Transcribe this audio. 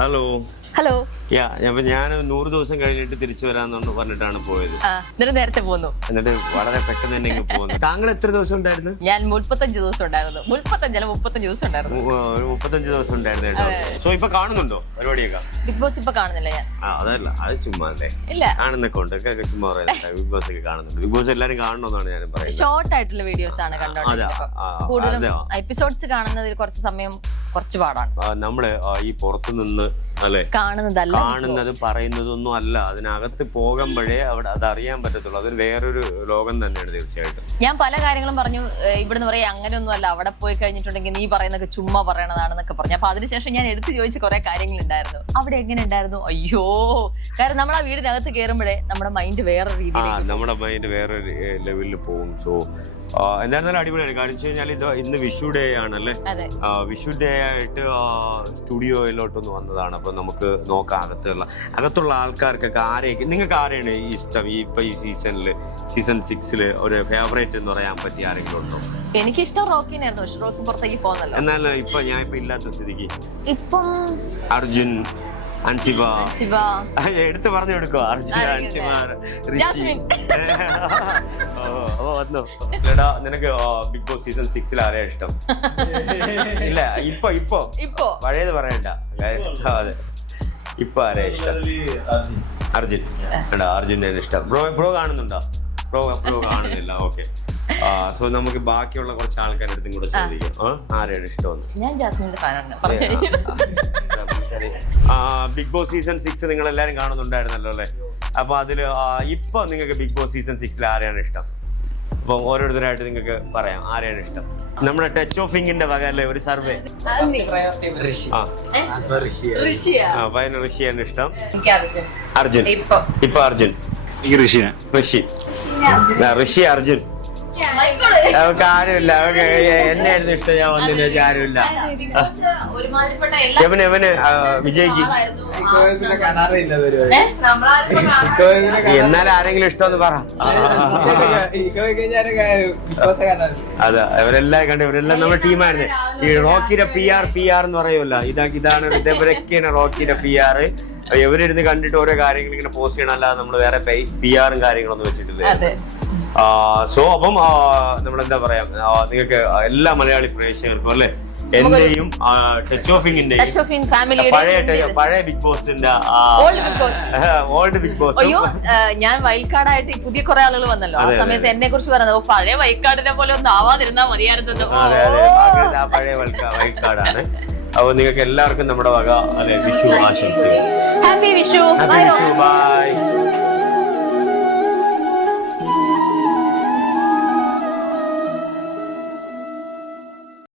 Hello. Hello. അപ്പൊ ഞാൻ 100 ദിവസം കഴിഞ്ഞിട്ട് തിരിച്ചു വരാന്ന് പറഞ്ഞിട്ടാണ് പോയത്. എന്നിട്ട് നേരത്തെ പോന്നു. എന്നിട്ട് വളരെ പെട്ടെന്ന് തന്നെ പോകുന്നു. താങ്കൾ എത്ര ദിവസം ഉണ്ടായിരുന്നു? ഞാൻ 35 ദിവസം ഉണ്ടായിരുന്നു. 35 ദിവസം ഉണ്ടായിരുന്നു. 35 ദിവസം ഉണ്ടായിരുന്നു കേട്ടോ. സോ ഇപ്പൊ കാണുന്നുണ്ടോ പരിപാടിയൊക്കെ? ബിഗ് ബോസ് ഇപ്പൊ കാണുന്നില്ല ഞാൻ. അതല്ല, അത് ചുമ്മാ അല്ലേ? ഇല്ല, കാണുന്നൊക്കെ ഉണ്ട്, ചുമ്മാ പറയുന്നത്. ബിഗ് ബോസ് ഒക്കെ കാണുന്നുണ്ട്. ബിഗ് ബോസ് എല്ലാരും കാണണമെന്നാണ് ഞാൻ പറയുന്നത്. ഷോർട്ട് ആയിട്ടുള്ള വീഡിയോസ് ആണ് കണ്ടോണ്ടിരിക്കുന്നത്. കൂടുതലും എപ്പിസോഡ്സ് കാണുന്നതിൽ കുറച്ച് സമയം കുറച്ച് പാടാണ്. നമ്മള് ഈ പുറത്തു നിന്ന് അല്ലെ കാണുന്നത് പറയുന്നതൊന്നും അല്ല, അതിനകത്ത് പോകുമ്പോഴേ അവിടെ അത് അറിയാൻ പറ്റത്തുള്ളൂ. അതൊരു വേറൊരു ലോകം തന്നെയാണ് തീർച്ചയായിട്ടും. ഞാൻ പല കാര്യങ്ങളും പറഞ്ഞു, ഇവിടുന്ന് പറയാ അങ്ങനെയൊന്നും അല്ല, അവിടെ പോയി കഴിഞ്ഞിട്ടുണ്ടെങ്കിൽ നീ പറയുന്നതൊക്കെ ചുമ്മാ പറയണതാണെന്നൊക്കെ പറഞ്ഞു. അപ്പൊ അതിനുശേഷം ഞാൻ എടുത്തു ചോദിച്ച കുറെ കാര്യങ്ങൾ ഉണ്ടായിരുന്നു. അവിടെ എങ്ങനെ ഉണ്ടായിരുന്നു? അയ്യോ, കാരണം നമ്മൾ ആ വീടിനകത്ത് കയറുമ്പോഴേ നമ്മുടെ മൈൻഡ് വേറെ രീതിയിൽ, നമ്മുടെ മൈൻഡ് വേറെ ലെവലിൽ പോകും. സോ എന്തായിരുന്നാലും അടിപൊളിയാണ്. കാരണം വെച്ച് കഴിഞ്ഞാൽ ഇന്ന് വിഷു ഡേ ആണല്ലേ. വിഷു ഡേ ആയിട്ട് സ്റ്റുഡിയോയിലോട്ടൊന്ന് വന്നതാണ്. അപ്പൊ നമുക്ക് നോക്കാം അകത്തുള്ള ആൾക്കാർക്കൊക്കെ നിങ്ങൾക്ക് ആരെയാണ് ഇഷ്ടം? ഈ സീസൺ 6 ഒരു ഫേവറേറ്റ് എന്ന് പറയാൻ പറ്റിയ ആരെങ്കിലും ഉണ്ടോ? എനിക്കിഷ്ടം റോക്കിനായിരുന്നു. പക്ഷെ റോക്കി പുറത്തേക്ക് പോകുന്നല്ലോ. എന്നാൽ ഞാൻ ഇപ്പൊ ഇല്ലാത്ത സ്ഥിതിക്ക് ഇപ്പം അർജുൻ, അൻസിബ എടുത്ത് പറഞ്ഞു കൊടുക്കോ? അർജുൻ, അൻസിബ, ഋഷി. വന്നോ എടാ, നിനക്ക് ബിഗ് ബോസ് സീസൺ 6 ആരെയാ ഇഷ്ടം? ഇല്ല, ഇപ്പൊ പഴയത് പറയണ്ട. അതെ, ഇപ്പൊ ആരെയാ ഇഷ്ടം? അർജുൻ. എടാ, അർജുനെ ഇഷ്ടം. ബ്രോ കാണുന്നുണ്ടോ? ബ്രോ കാണുന്നില്ല. ഓക്കെ. സോ നമുക്ക് ബാക്കിയുള്ള കുറച്ച് ആൾക്കാരുടെ അടുത്തും കൂടെ ചോദിക്കാം ആരെയാണ് ഇഷ്ടമെന്ന്. ഞാൻ ജാസ്മിന്റെ ഫാനാണ്. ബിഗ് ബോസ് സീസൺ 6 നിങ്ങൾ എല്ലാരും കാണുന്നുണ്ടായിരുന്നല്ലോ അല്ലെ? അപ്പൊ അതില് ഇപ്പൊ നിങ്ങൾക്ക് ബിഗ് ബോസ് സീസൺ 6 ആരെയാണ് ഇഷ്ടം? അപ്പൊ ഓരോരുത്തരായിട്ട് നിങ്ങൾക്ക് പറയാം ആരെയാണ് ഇഷ്ടം. നമ്മുടെ ടച്ച് ഓഫ് ഇങ്ങിന്റെ വക അല്ലേ ഒരു സർവേ. ഋഷിയാണ് ഇഷ്ടം. അർജുൻ. ഇപ്പൊ അർജുൻ. ഋഷി അർജുൻ. അവർക്ക് ആരുമില്ല. അവർക്ക് എന്നെയായിരുന്നു ഇഷ്ടം. ഞാൻ വന്നില്ല, ആരുമില്ല. എവന് വിജയ്ക്ക് എന്നാലും ആരെങ്കിലും ഇഷ്ടമെന്ന് പറ. അതെ, ഇവരെല്ലാം കണ്ട് ഇവരെല്ലാം നമ്മുടെ ടീമായിരുന്നു. ഈ റോക്കിയുടെ PR എന്ന് പറയുമല്ലോ, ഇതാണ് ഇതേപോലെയൊക്കെയാണ് റോക്കിയുടെ PR. എവരിരുന്ന് കണ്ടിട്ട് ഓരോ കാര്യങ്ങൾ ഇങ്ങനെ പോസ്റ്റ് ചെയ്യണം, അല്ലാതെ നമ്മൾ വേറെ PR കാര്യങ്ങളൊന്നും വെച്ചിട്ടില്ല. സോ അപ്പം നമ്മളെന്താ പറയാ, നിങ്ങൾക്ക് എല്ലാ മലയാളി പ്രേക്ഷകർക്കും അല്ലെ, എന്റെയും ടച്ച് ഓഫ് ഇങ്ങിന്റെയും പഴയ ബിഗ് ബോസിന്റെ ഓൾഡ് ബിഗ് ബോസ്. അയ്യോ, ഞാൻ വൈൽഡ് കാർഡായിട്ട് പുതിയ കുറെ ആളുകൾ വന്നല്ലോ. ആ സമയത്ത് എന്നെ കുറിച്ച് പറയുന്നത് പഴയ വൈൽഡ് കാർഡിനെ പോലെ ഒന്നും ആവാതിരുന്നാ മതിയായിരുന്നു. പഴയ വൈൽഡ് കാർഡാണ്. അപ്പൊ നിങ്ങൾക്ക് എല്ലാവർക്കും നമ്മുടെ വക അല്ലെ വിഷു ആശംസകൾ. ഹാപ്പി വിഷു. ബൈ.